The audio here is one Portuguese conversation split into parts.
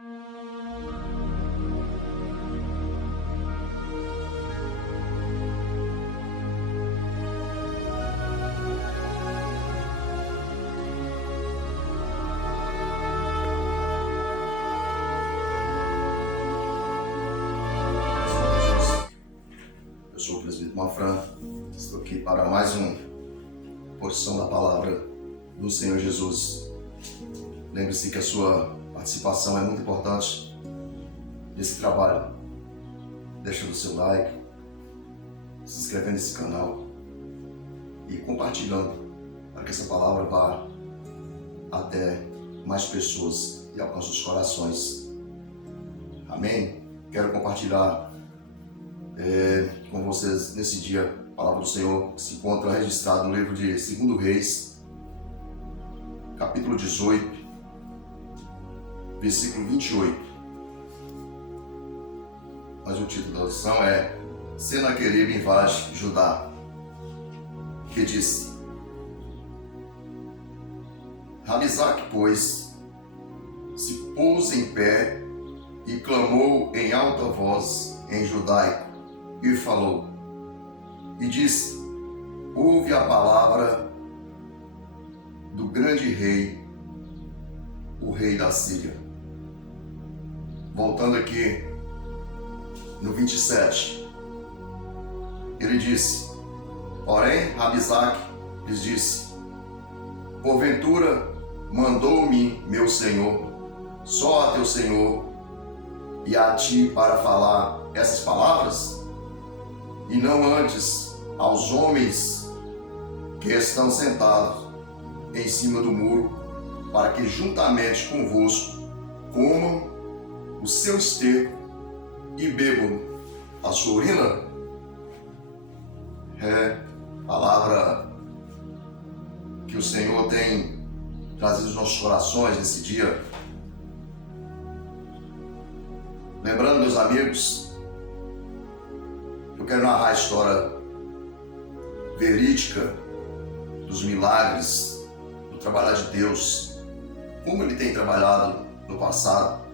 Eu sou o presbítero Manfran, estou aqui para mais uma porção da palavra do Senhor Jesus. Lembre-se que a sua participação é muito importante nesse trabalho. Deixando o seu like, se inscrevendo nesse canal e compartilhando para que essa palavra vá até mais pessoas e alcance os corações. Amém? Quero compartilhar com vocês nesse dia a palavra do Senhor que se encontra registrada no livro de 2 Reis, capítulo 18, versículo 28. Mas o título da lição é Senaqueribe invade Judá, que disse: Rabisaque, pois, se pôs em pé e clamou em alta voz em judaico, e falou, e disse: ouve a palavra do grande rei, o rei da Síria. Voltando aqui no 27, ele disse: porém Rabisaque lhes disse: porventura mandou-me meu senhor, só a teu senhor e a ti para falar essas palavras, e não antes aos homens que estão sentados em cima do muro, para que juntamente convosco comam o seu esterco e bebam a sua urina? É palavra que o Senhor tem trazido aos nossos corações nesse dia. Lembrando, meus amigos, eu quero narrar a história verídica dos milagres, do trabalhar de Deus, como Ele tem trabalhado no passado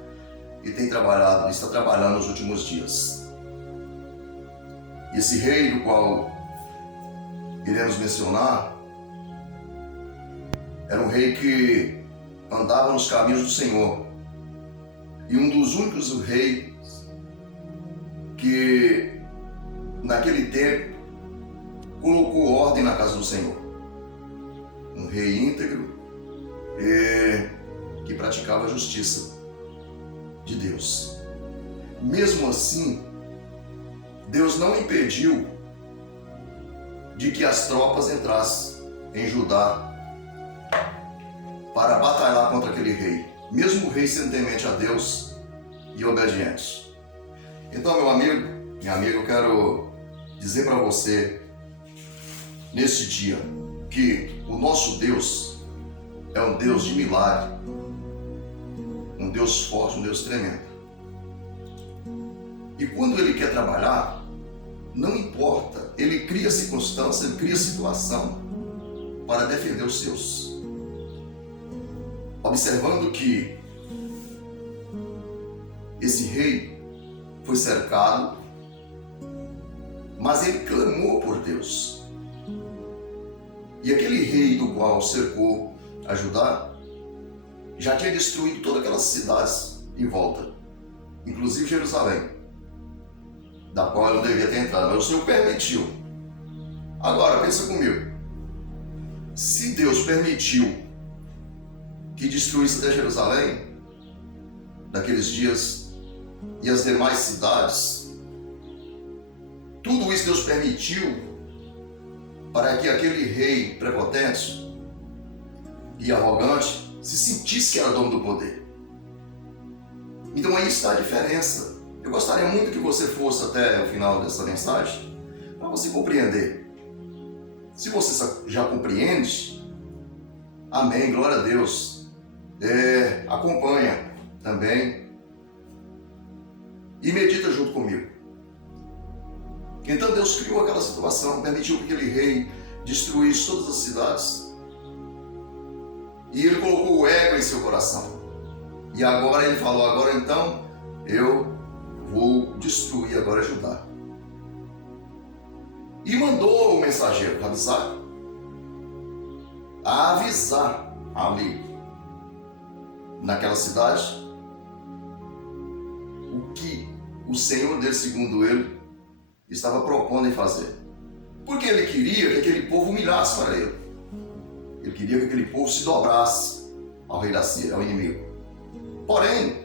e tem trabalhado, está trabalhando nos últimos dias. E esse rei do qual iremos mencionar era um rei que andava nos caminhos do Senhor e um dos únicos reis que naquele tempo colocou ordem na casa do Senhor. Um rei íntegro que praticava a justiça de Deus. Mesmo assim, Deus não impediu de que as tropas entrassem em Judá para batalhar contra aquele rei, mesmo o rei sendo temente a Deus e obediente. Então, meu amigo, minha amiga, eu quero dizer para você nesse dia que o nosso Deus é um Deus de milagre, um Deus forte, um Deus tremendo. E quando Ele quer trabalhar, não importa, Ele cria circunstância, Ele cria situação para defender os seus. Observando que esse rei foi cercado, mas ele clamou por Deus. E aquele rei do qual cercou a Judá já tinha destruído todas aquelas cidades em volta, inclusive Jerusalém, da qual ele não devia ter entrado, mas o Senhor permitiu. Agora, pensa comigo, se Deus permitiu que destruísse até Jerusalém, daqueles dias, e as demais cidades, tudo isso Deus permitiu para que aquele rei prepotente e arrogante se sentisse que era dono do poder. Então aí está a diferença. Eu gostaria muito que você fosse até o final dessa mensagem para você compreender. Se você já compreende, amém, glória a Deus. Acompanha também e medita junto comigo. Então Deus criou aquela situação, permitiu que aquele rei destruísse todas as cidades e ele colocou o ego em seu coração. E agora ele falou, agora então eu vou destruir agora Judá. E mandou o mensageiro, Rabsaque, a avisar ali, naquela cidade, o que o Senhor dele, segundo ele, estava propondo em fazer. Porque ele queria que aquele povo humilhasse para ele. Ele queria que aquele povo se dobrasse ao rei da Síria, ao inimigo. Porém,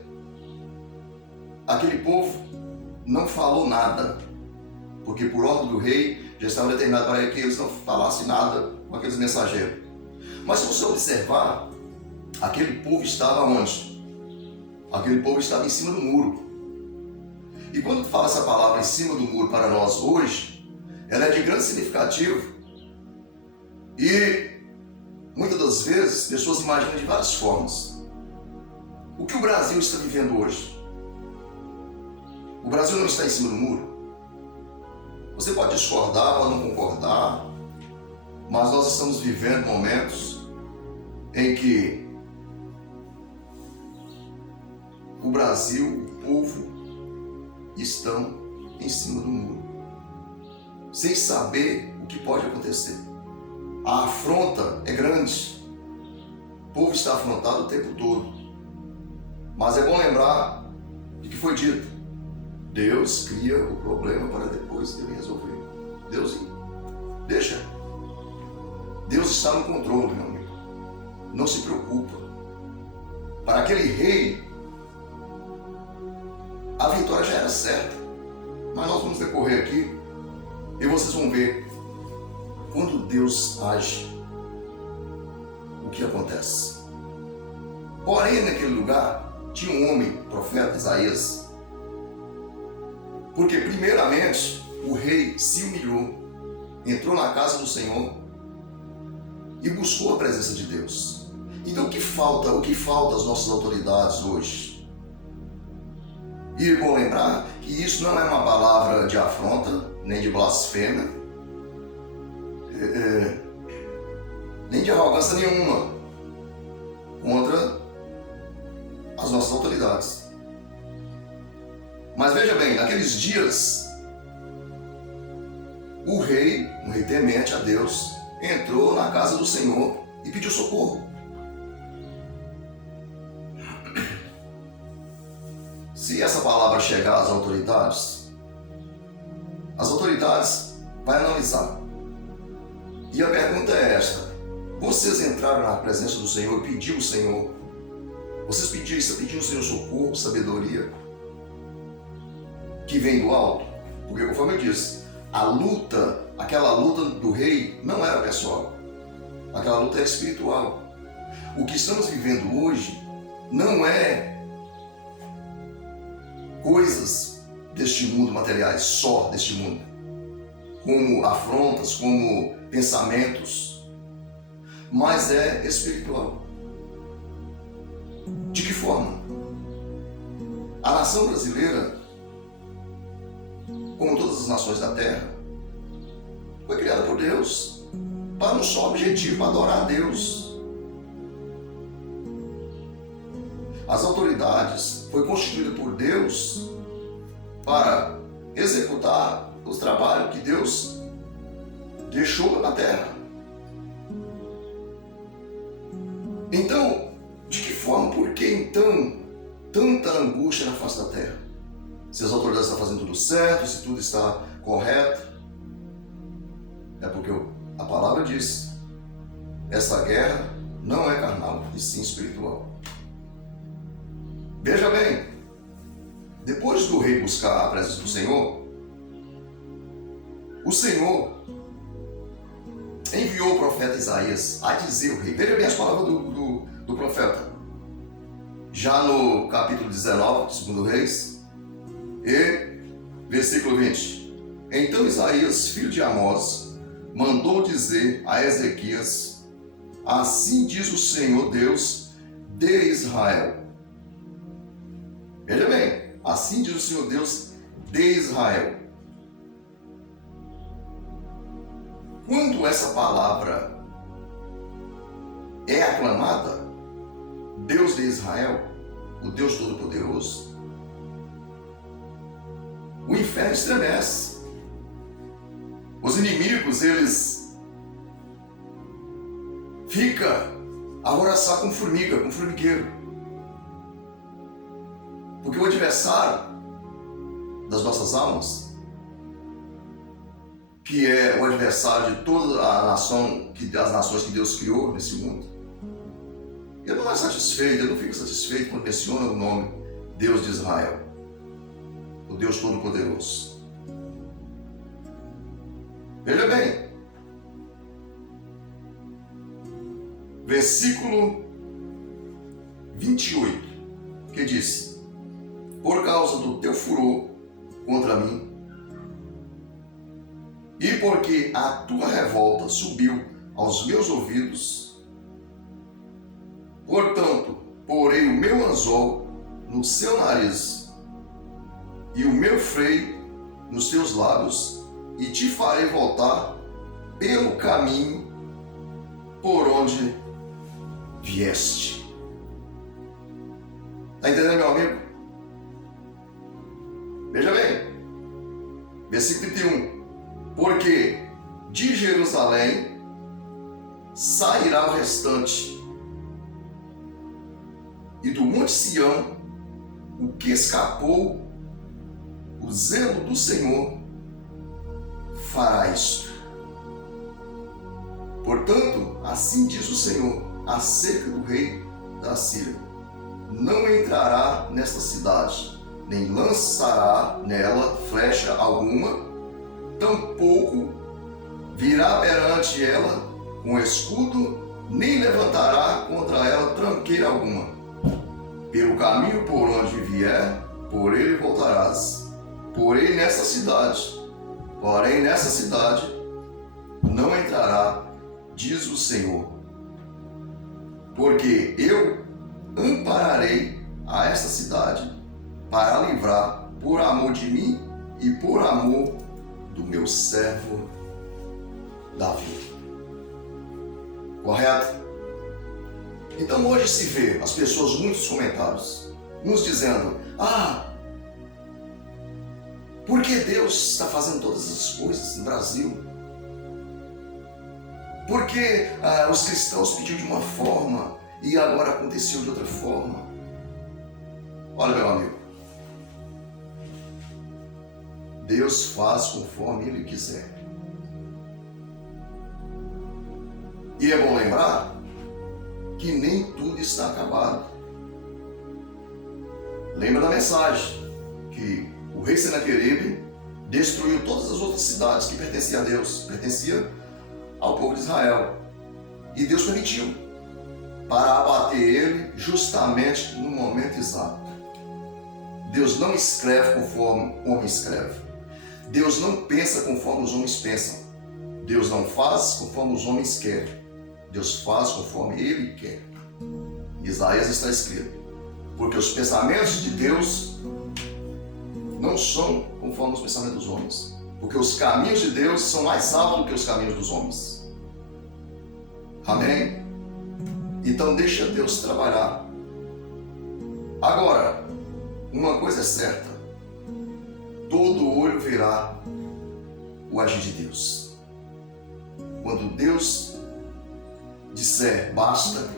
aquele povo não falou nada, porque por ordem do rei já estava determinado para ele que eles não falassem nada com aqueles mensageiros. Mas se você observar, aquele povo estava onde? Aquele povo estava em cima do muro. E quando fala essa palavra em cima do muro para nós hoje, ela é de grande significativo. E muitas das vezes pessoas imaginam de várias formas. O que o Brasil está vivendo hoje? O Brasil não está em cima do muro? Você pode discordar, pode não concordar, mas nós estamos vivendo momentos em que o Brasil, o povo, estão em cima do muro, sem saber o que pode acontecer. A afronta é grande, o povo está afrontado o tempo todo. Mas é bom lembrar de que foi dito: Deus cria o problema para depois ele resolver. Deus deixa. Deus está no controle, meu amigo. Não se preocupa. Para aquele rei, a vitória já era certa. Mas nós vamos decorrer aqui e vocês vão ver quando Deus age, o que acontece. Porém, naquele lugar tinha um homem, profeta Isaías, porque primeiramente o rei se humilhou, entrou na casa do Senhor e buscou a presença de Deus. Então o que falta às nossas autoridades hoje? E é bom lembrar que isso não é uma palavra de afronta, nem de blasfêmia, nem de arrogância nenhuma contra as nossas autoridades. Mas veja bem, naqueles dias, um rei temente a Deus, entrou na casa do Senhor e pediu socorro. Se essa palavra chegar às autoridades, as autoridades vão analisar. E a pergunta é esta: vocês entraram na presença do Senhor e pediram ao Senhor? Vocês pediram ao Senhor socorro, sabedoria, que vem do alto? Porque, conforme eu disse, aquela luta do rei não era pessoal. Aquela luta era espiritual. O que estamos vivendo hoje não é coisas deste mundo, materiais, só deste mundo, como afrontas, como pensamentos, mas é espiritual. De que forma? A nação brasileira, como todas as nações da terra, foi criada por Deus para um só objetivo: para adorar a Deus. As autoridades foi constituída por Deus para executar os trabalhos que Deus deixou na terra. Então, de que forma, por que então tanta angústia na face da terra? Se as autoridades estão fazendo tudo certo, se tudo está correto, é porque a palavra diz: essa guerra não é carnal, e sim espiritual. Veja bem, depois do rei buscar a presença do Senhor, o Senhor enviou o profeta Isaías a dizer ao rei. Veja bem as palavras do profeta, já no capítulo 19 de 2 Reis, e versículo 20. Então Isaías, filho de Amós, mandou dizer a Ezequias: assim diz o Senhor Deus de Israel. Veja bem, assim diz o Senhor Deus de Israel. Quando essa palavra é aclamada, Deus de Israel, o Deus Todo-Poderoso, o inferno estremece. Os inimigos, eles ficam a oraçar com formiga, com formigueiro. Porque o adversário das nossas almas, que é o adversário de toda a nação, as nações que Deus criou nesse mundo, ele não é satisfeito, ele não fica satisfeito quando menciona o nome Deus de Israel, o Deus Todo-Poderoso. Veja bem, versículo 28, que diz: por causa do teu furor contra mim, e porque a tua revolta subiu aos meus ouvidos, portanto, porei o meu anzol no seu nariz e o meu freio nos teus lábios, e te farei voltar pelo caminho por onde vieste. Está entendendo, meu amigo? Veja bem, versículo 31. Porque de Jerusalém sairá o restante, e do Monte Sião o que escapou, o zelo do Senhor fará isto. Portanto, assim diz o Senhor acerca do rei da Síria: não entrará nesta cidade, nem lançará nela flecha alguma, tampouco virá perante ela com escudo, nem levantará contra ela tranqueira alguma. Pelo caminho por onde vier, por ele voltarás. Porém nessa cidade não entrará, diz o Senhor, porque eu ampararei a esta cidade para livrar por amor de mim e por amor do meu servo Davi. Correto? Então hoje se vê as pessoas, muitos comentários, uns dizendo: por que Deus está fazendo todas essas coisas no Brasil? Por que os cristãos pediram de uma forma e agora aconteceu de outra forma? Olha, meu amigo, Deus faz conforme Ele quiser. E é bom lembrar que nem tudo está acabado. Lembra da mensagem que o rei Senaqueribe destruiu todas as outras cidades que pertenciam a Deus, pertenciam ao povo de Israel. E Deus permitiu para abater ele justamente no momento exato. Deus não escreve conforme o homem escreve. Deus não pensa conforme os homens pensam. Deus não faz conforme os homens querem. Deus faz conforme Ele quer. Em Isaías está escrito: porque os pensamentos de Deus não são conforme os pensamentos dos homens, porque os caminhos de Deus são mais altos do que os caminhos dos homens. Amém? Então deixa Deus trabalhar. Agora, uma coisa é certa: todo olho verá o agir de Deus. Quando Deus disser basta,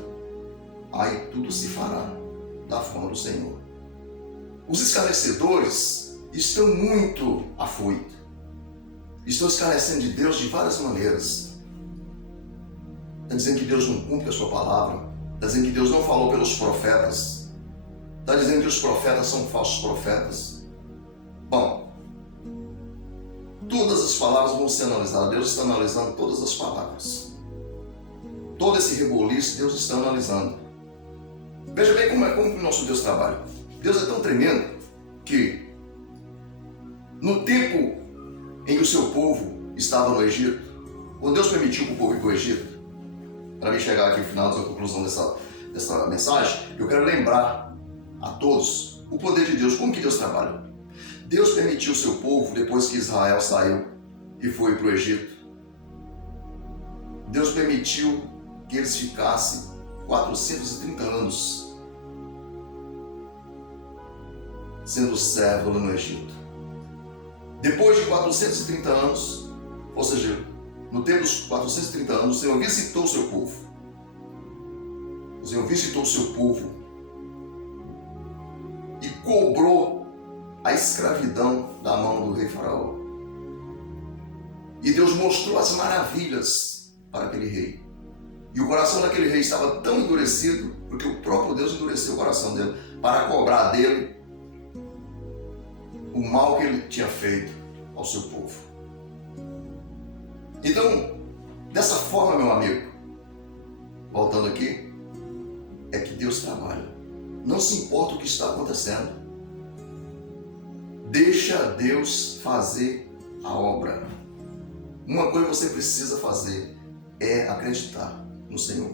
aí tudo se fará da forma do Senhor. Os escarnecedores estão muito afoitos, estão escarnecendo de Deus de várias maneiras. Está dizendo que Deus não cumpre a sua palavra, está dizendo que Deus não falou pelos profetas, está dizendo que os profetas são falsos profetas. Bom, todas as palavras vão ser analisadas. Deus está analisando todas as palavras. Todo esse reboliço Deus está analisando. Veja bem como o nosso Deus trabalha. Deus é tão tremendo que no tempo em que o seu povo estava no Egito, quando Deus permitiu que o povo ir para o Egito, para mim chegar aqui no final da conclusão dessa mensagem, eu quero lembrar a todos o poder de Deus, como que Deus trabalha. Deus permitiu o seu povo, depois que Israel saiu e foi para o Egito, Deus permitiu que eles ficassem 430 anos sendo servo no Egito. Depois de 430 anos, ou seja, no tempo dos 430 anos, o Senhor visitou o seu povo. O Senhor visitou o seu povo e cobrou a escravidão da mão do rei Faraó. E Deus mostrou as maravilhas para aquele rei. E o coração daquele rei estava tão endurecido, porque o próprio Deus endureceu o coração dele, para cobrar dele o mal que ele tinha feito ao seu povo. Então, dessa forma, meu amigo, voltando aqui, é que Deus trabalha. Não se importa o que está acontecendo. Deixa Deus fazer a obra. Uma coisa que você precisa fazer é acreditar no Senhor.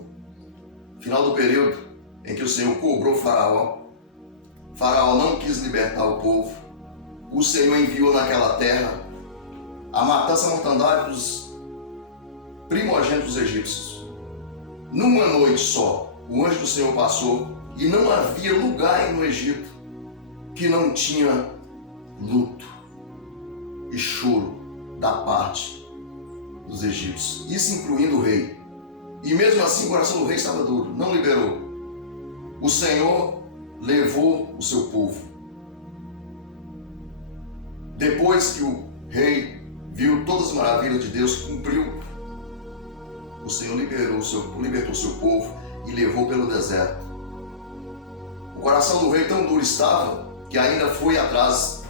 Final do período em que o Senhor cobrou Faraó, Faraó não quis libertar o povo, o Senhor enviou naquela terra a matança mortandade dos primogênitos dos egípcios. Numa noite só, o anjo do Senhor passou e não havia lugar no Egito que não tinha luto e choro da parte dos egípcios, isso incluindo o rei. E mesmo assim o coração do rei estava duro, não liberou. O Senhor levou o seu povo. Depois que o rei viu todas as maravilhas de Deus, cumpriu, o Senhor libertou o seu povo e levou pelo deserto. O coração do rei tão duro estava que ainda foi atrás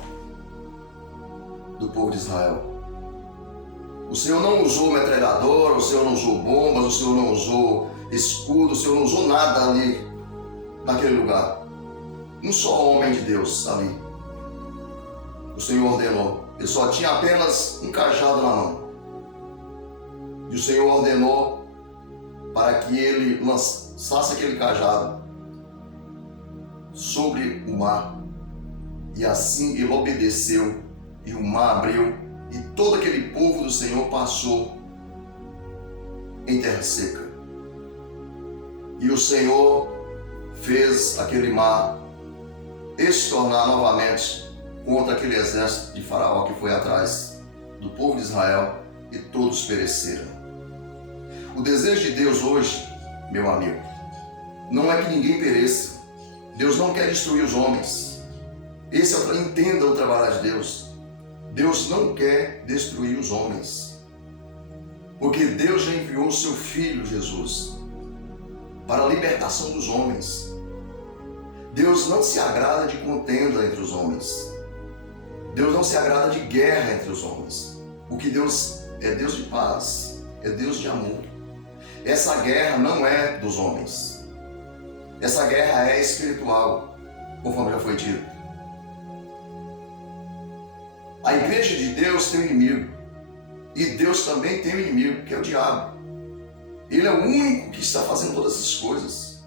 do povo de Israel. O Senhor não usou metralhadora, o Senhor não usou bombas, o Senhor não usou escudo, o Senhor não usou nada ali, naquele lugar. Um só homem de Deus ali. O Senhor ordenou. Ele só tinha apenas um cajado na mão. E o Senhor ordenou para que ele lançasse aquele cajado sobre o mar. E assim ele obedeceu, e o mar abriu. E todo aquele povo do Senhor passou em terra seca. E o Senhor fez aquele mar estornar novamente contra aquele exército de Faraó que foi atrás do povo de Israel, e todos pereceram. O desejo de Deus hoje, meu amigo, não é que ninguém pereça. Deus não quer destruir os homens. Entenda o trabalho de Deus. Deus não quer destruir os homens, porque Deus já enviou o seu Filho Jesus para a libertação dos homens. Deus não se agrada de contenda entre os homens. Deus não se agrada de guerra entre os homens. Porque Deus é Deus de paz, é Deus de amor. Essa guerra não é dos homens. Essa guerra é espiritual, conforme já foi dito. A igreja de Deus tem um inimigo, e Deus também tem um inimigo, que é o diabo. Ele é o único que está fazendo todas essas coisas,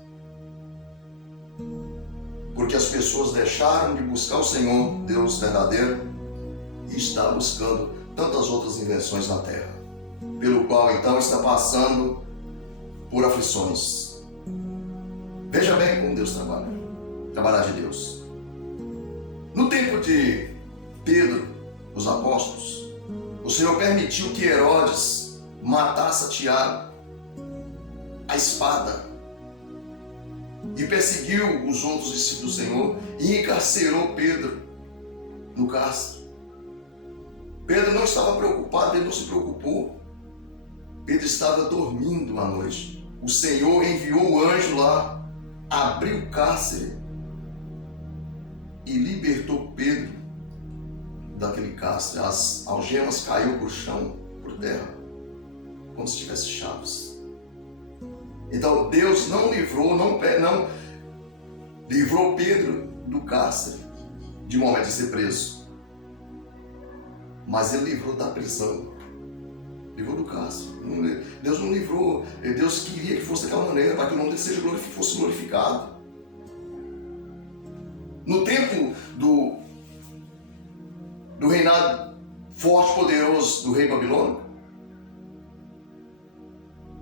porque as pessoas deixaram de buscar o Senhor, Deus verdadeiro, e está buscando tantas outras invenções na terra, pelo qual então está passando por aflições. Veja bem como Deus trabalhar de Deus. No tempo de Pedro, os apóstolos, o Senhor permitiu que Herodes matasse Tiago à espada e perseguiu os outros discípulos do Senhor e encarcerou Pedro no cárcere. Pedro não estava preocupado, ele não se preocupou. Pedro estava dormindo à noite. O Senhor enviou o anjo lá, abriu o cárcere e libertou Pedro daquele cárcere. As algemas caíram para o chão, por terra, como se tivesse chaves. Então Deus não livrou Pedro do cárcere, de momento de ser preso, mas ele livrou da prisão, livrou do cárcere. Deus não livrou. Deus queria que fosse daquela maneira, para que o nome dele fosse glorificado. No tempo do reinado forte, poderoso do rei babilônico,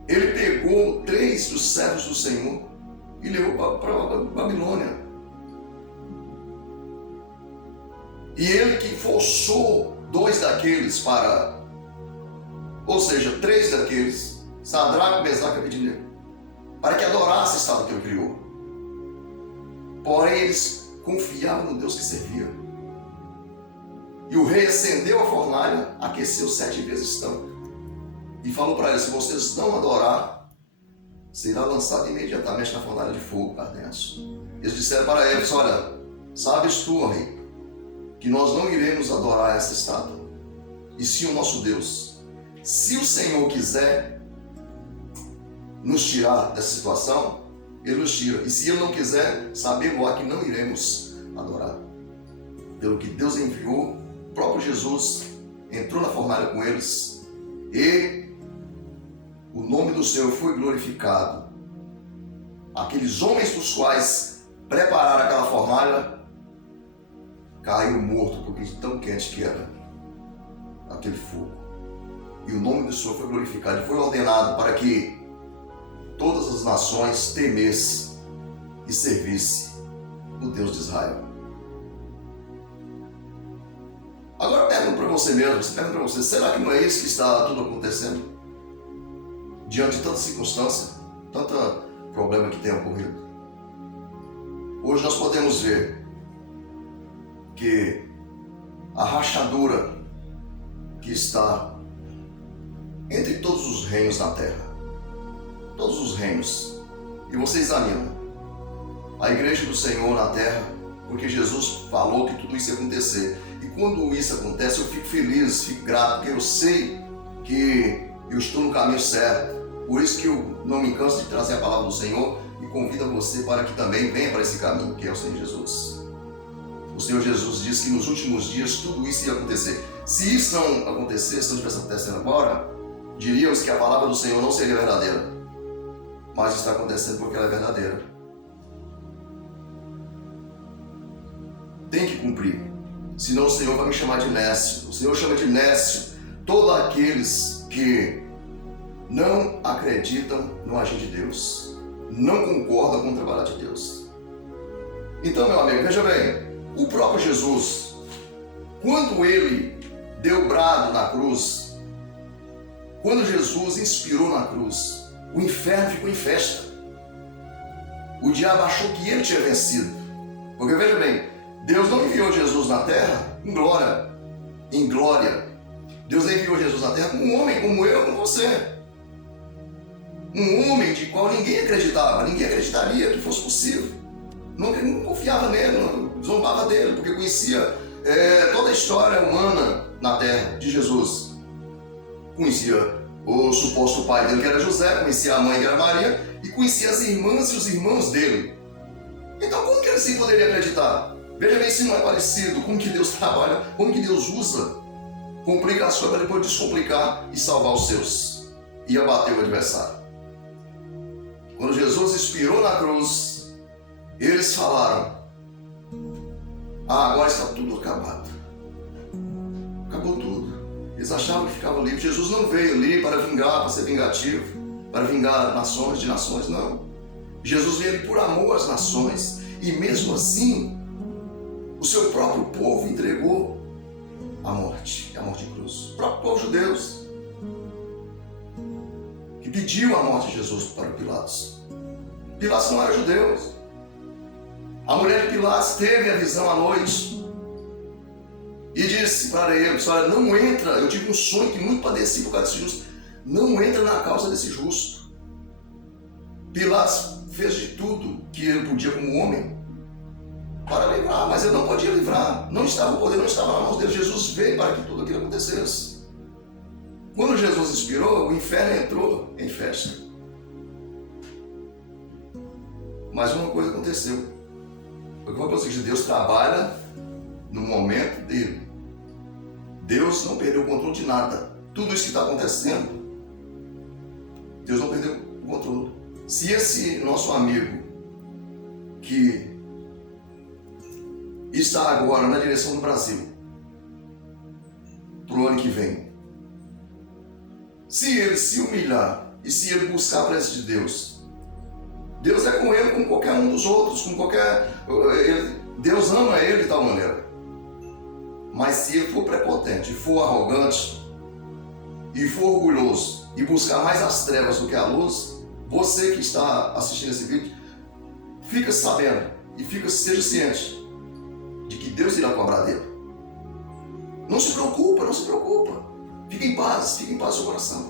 ele pegou 3 dos servos do Senhor e levou para a Babilônia. E ele que forçou 2 daqueles para, ou seja, 3 daqueles, Sadraque, Mesaque e Abednego, para que adorasse a estátua que ele criou. Porém, eles confiavam no Deus que servia. E o rei acendeu a fornalha, aqueceu 7 vezes tanto. E falou para eles: se vocês não adorar, será lançado imediatamente na fornalha de fogo ardente. Eles disseram para eles: olha, sabes tu, ó rei, que nós não iremos adorar essa estátua, e sim o nosso Deus. Se o Senhor quiser nos tirar dessa situação, Ele nos tira. E se Ele não quiser, sabemos que não iremos adorar. Pelo que Deus enviou, o próprio Jesus entrou na fornalha com eles e o nome do Senhor foi glorificado. Aqueles homens dos quais prepararam aquela fornalha caíram mortos, porque de tão quente que era aquele fogo. E o nome do Senhor foi glorificado e foi ordenado para que todas as nações temessem e servissem o Deus de Israel. Agora pergunta para você mesmo, será que não é isso que está tudo acontecendo? Diante de tanta circunstância, tanto problema que tem ocorrido. Hoje nós podemos ver que a rachadura que está entre todos os reinos na terra, todos os reinos, e você examina a igreja do Senhor na terra, porque Jesus falou que tudo isso ia acontecer. E quando isso acontece, eu fico feliz, fico grato, porque eu sei que eu estou no caminho certo. Por isso que eu não me canso de trazer a palavra do Senhor e convido a você para que também venha para esse caminho, que é o Senhor Jesus. O Senhor Jesus disse que nos últimos dias tudo isso ia acontecer. Se isso não acontecesse, se não estivesse acontecendo agora, diríamos que a palavra do Senhor não seria verdadeira. Mas está acontecendo porque ela é verdadeira. Tem que cumprir. Senão o Senhor vai me chamar de nécio. O Senhor chama de nécio todos aqueles que não acreditam no agir de Deus, não concordam com o trabalho de Deus. Então, meu amigo, veja bem, o próprio Jesus, quando ele deu brado na cruz, quando Jesus inspirou na cruz, o inferno ficou em festa. O diabo achou que ele tinha vencido. Porque veja bem, Deus não enviou Jesus na terra em glória. Em glória. Deus enviou Jesus na terra como um homem, como eu, como você. Um homem de qual ninguém acreditava, ninguém acreditaria que fosse possível. Não confiava nele, não zombava dele, porque conhecia toda a história humana na terra de Jesus. Conhecia o suposto pai dele, que era José, conhecia a mãe, que era Maria, e conhecia as irmãs e os irmãos dele. Então como que ele sim poderia acreditar? Veja bem se não é parecido como que Deus trabalha, como que Deus usa complicações para depois descomplicar e salvar os seus e abater o adversário. Quando Jesus expirou na cruz, eles falaram: agora está tudo acabado. Acabou tudo. Eles achavam que ficavam livres. Jesus não veio ali para vingar, para ser vingativo, para vingar nações de nações, não. Jesus veio ali por amor às nações. E mesmo assim, o seu próprio povo entregou a morte de cruz. O próprio povo judeu, que pediu a morte de Jesus para Pilatos. Pilatos não era judeu. A mulher de Pilatos teve a visão à noite e disse para ele: olha, não entra, eu tive um sonho que muito padeci por causa desse justo, não entra na causa desse justo. Pilatos fez de tudo que ele podia como homem para livrar, mas ele não podia livrar, não estava o poder, não estava nas mãos dele. Jesus veio para que tudo aquilo acontecesse. Quando Jesus expirou, o inferno entrou em festa. Mas uma coisa aconteceu. Porque uma coisa que Deus trabalha no momento dele. Deus não perdeu o controle de nada. Tudo isso que está acontecendo, Deus não perdeu o controle. Se esse nosso amigo que está agora na direção do Brasil, para o ano que vem, se ele se humilhar e se ele buscar a presença de Deus, Deus é com ele como qualquer um dos outros, Deus ama ele de tal maneira Mas se ele for prepotente, for arrogante e for orgulhoso e buscar mais as trevas do que a luz, você que está assistindo esse vídeo, fica sabendo e seja ciente de que Deus irá cobrar dele. Não se preocupa, não se preocupa. Fique em paz no seu coração.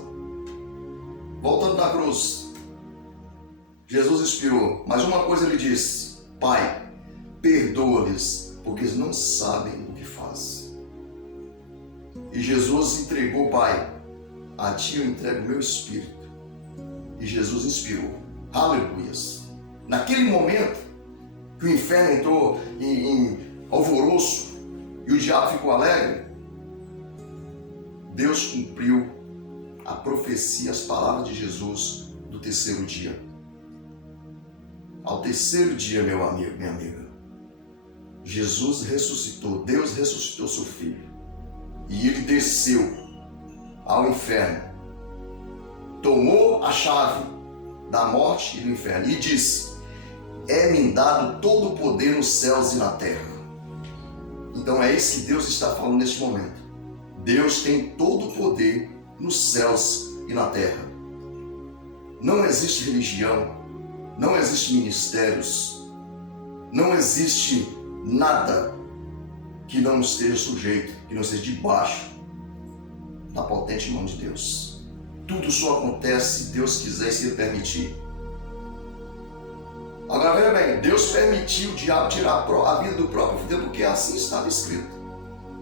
Voltando na cruz, Jesus expirou, mas uma coisa ele disse: Pai, perdoa-lhes, porque eles não sabem o que fazem. E Jesus entregou: Pai, a ti eu entrego o meu espírito. E Jesus inspirou. Aleluias. Naquele momento que o inferno entrou em alvoroço e o diabo ficou alegre, Deus cumpriu a profecia, as palavras de Jesus do terceiro dia. Ao terceiro dia, meu amigo, minha amiga, Jesus ressuscitou, Deus ressuscitou seu filho. E ele desceu ao inferno, tomou a chave da morte e do inferno e disse: é-me dado todo o poder nos céus e na terra. Então é isso que Deus está falando neste momento. Deus tem todo o poder nos céus e na terra. Não existe religião, não existe ministérios, não existe nada que não esteja sujeito, que não esteja debaixo da potente mão de Deus. Tudo só acontece se Deus quiser e se Ele permitir. Agora veja bem, Deus permitiu o diabo tirar a vida do próprio filho, porque assim estava escrito.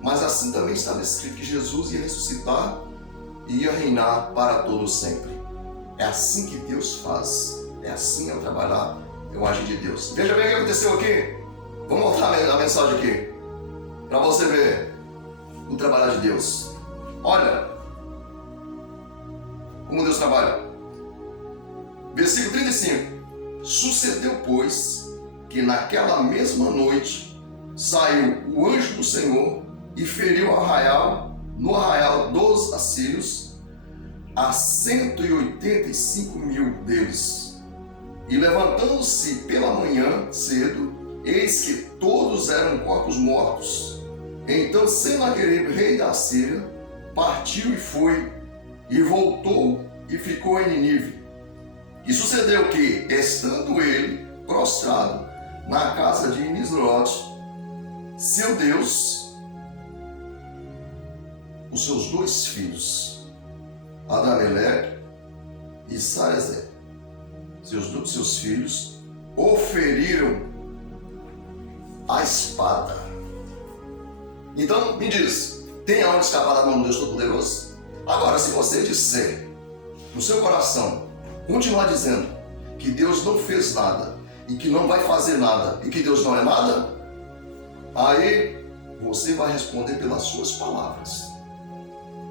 Mas assim também estava escrito que Jesus ia ressuscitar e ia reinar para todos sempre. É assim que Deus faz. É assim ao trabalhar, eu agir de Deus. Veja bem o que aconteceu aqui. Vamos voltar a mensagem aqui, para você ver o trabalhar de Deus. Olha como Deus trabalha. Versículo 35. Sucedeu, pois, que naquela mesma noite saiu o anjo do Senhor e feriu no arraial dos assírios a 185.000 deles. E levantando-se pela manhã cedo, eis que todos eram corpos mortos. Então Senaqueribe, rei da Síria, partiu e foi, e voltou e ficou em Nínive. E sucedeu que, estando ele prostrado na casa de Nisrote, seu Deus, os seus dois filhos, Adrameleque e Sarezer, seus filhos, o feriram a espada. Então, me diz, tem aonde escapar da mão de Deus Todo-Poderoso? Agora, se você disser no seu coração, continuar dizendo que Deus não fez nada e que não vai fazer nada e que Deus não é nada, aí você vai responder pelas suas palavras,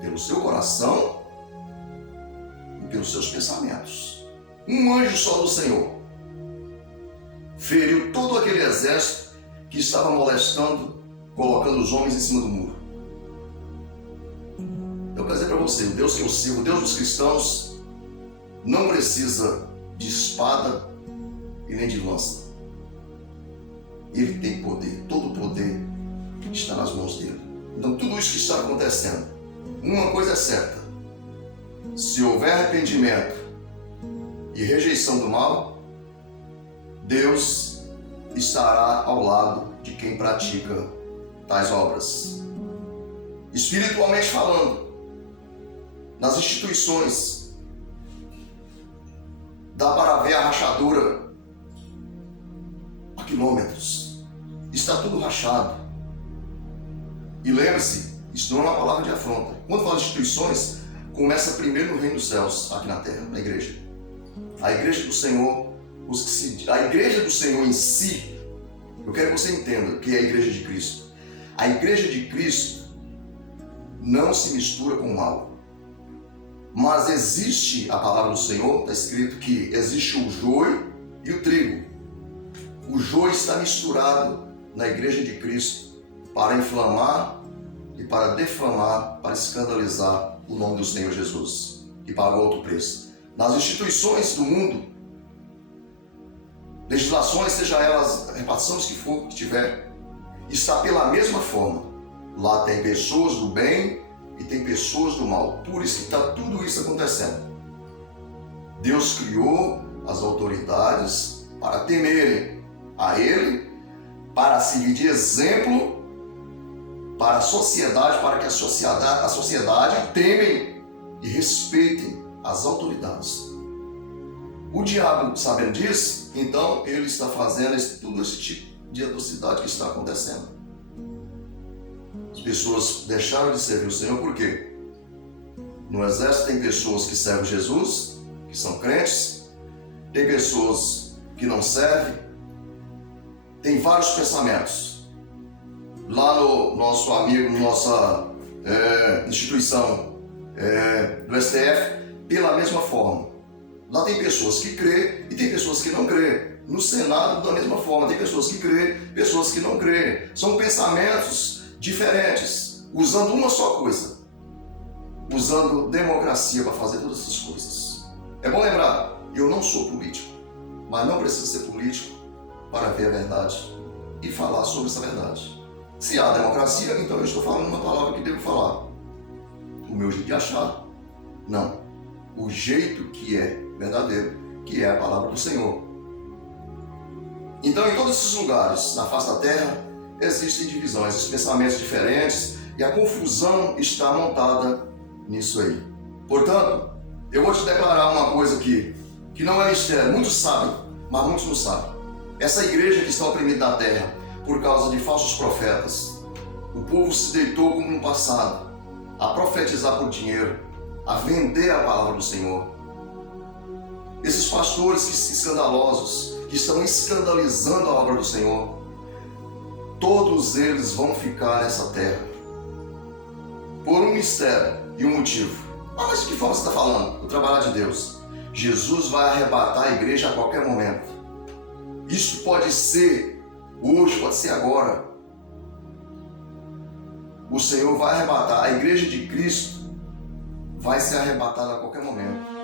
pelo seu coração e pelos seus pensamentos. Um anjo só do Senhor feriu todo aquele exército que estava molestando, colocando os homens em cima do muro. Eu quero dizer para você, o Deus que eu sirvo, o Deus dos cristãos, não precisa de espada e nem de lança. Ele tem poder, todo o poder está nas mãos dele. Então tudo isso que está acontecendo, uma coisa é certa: se houver arrependimento e rejeição do mal, Deus estará ao lado de quem pratica tais obras. Espiritualmente falando, nas instituições, dá para ver a rachadura a quilômetros. Está tudo rachado. E lembre-se, isso não é uma palavra de afronta. Quando fala de instituições, começa primeiro no reino dos céus, aqui na terra, na igreja. A igreja do Senhor, a igreja do Senhor em si, eu quero que você entenda que é a igreja de Cristo. A igreja de Cristo não se mistura com o mal. Mas existe a palavra do Senhor, está escrito que existe o joio e o trigo. O joio está misturado na igreja de Cristo para inflamar e para defamar, para escandalizar o nome do Senhor Jesus, que pagou alto preço. Nas instituições do mundo, legislações, seja elas repartições que for, que tiver, está pela mesma forma. Lá tem pessoas do bem e tem pessoas do mal. Por isso que está tudo isso acontecendo. Deus criou as autoridades para temerem a Ele, para servir de exemplo para a sociedade, para que a sociedade temem e respeitem as autoridades. O diabo, sabendo disso, então ele está fazendo tudo esse tipo de atrocidade que está acontecendo. As pessoas deixaram de servir o Senhor por quê? No exército tem pessoas que servem Jesus, que são crentes, tem pessoas que não servem, tem vários pensamentos. Lá no nosso amigo, nossa instituição do STF, pela mesma forma. Lá tem pessoas que crê e tem pessoas que não crê. No Senado, da mesma forma, tem pessoas que crê, pessoas que não crê. São pensamentos diferentes, usando uma só coisa. Usando democracia para fazer todas essas coisas. É bom lembrar, eu não sou político, mas não preciso ser político para ver a verdade e falar sobre essa verdade. Se há democracia, então eu estou falando uma palavra que devo falar. O meu jeito de achar? Não. O jeito que é verdadeiro, que é a palavra do Senhor. Então, em todos esses lugares, na face da terra, existem divisões, existem pensamentos diferentes e a confusão está montada nisso aí. Portanto, eu vou te declarar uma coisa aqui, que não é mistério. Muitos sabem, mas muitos não sabem. Essa igreja que está oprimida na terra, por causa de falsos profetas, o povo se deitou como no passado, a profetizar por dinheiro, a vender a palavra do Senhor. Esses pastores escandalosos, que estão escandalizando a obra do Senhor, todos eles vão ficar nessa terra, por um mistério e um motivo. Mas de que forma você está falando? O trabalho de Deus. Jesus vai arrebatar a igreja a qualquer momento. Isso pode ser hoje, pode ser agora. O Senhor vai arrebatar, a igreja de Cristo vai ser arrebatada a qualquer momento.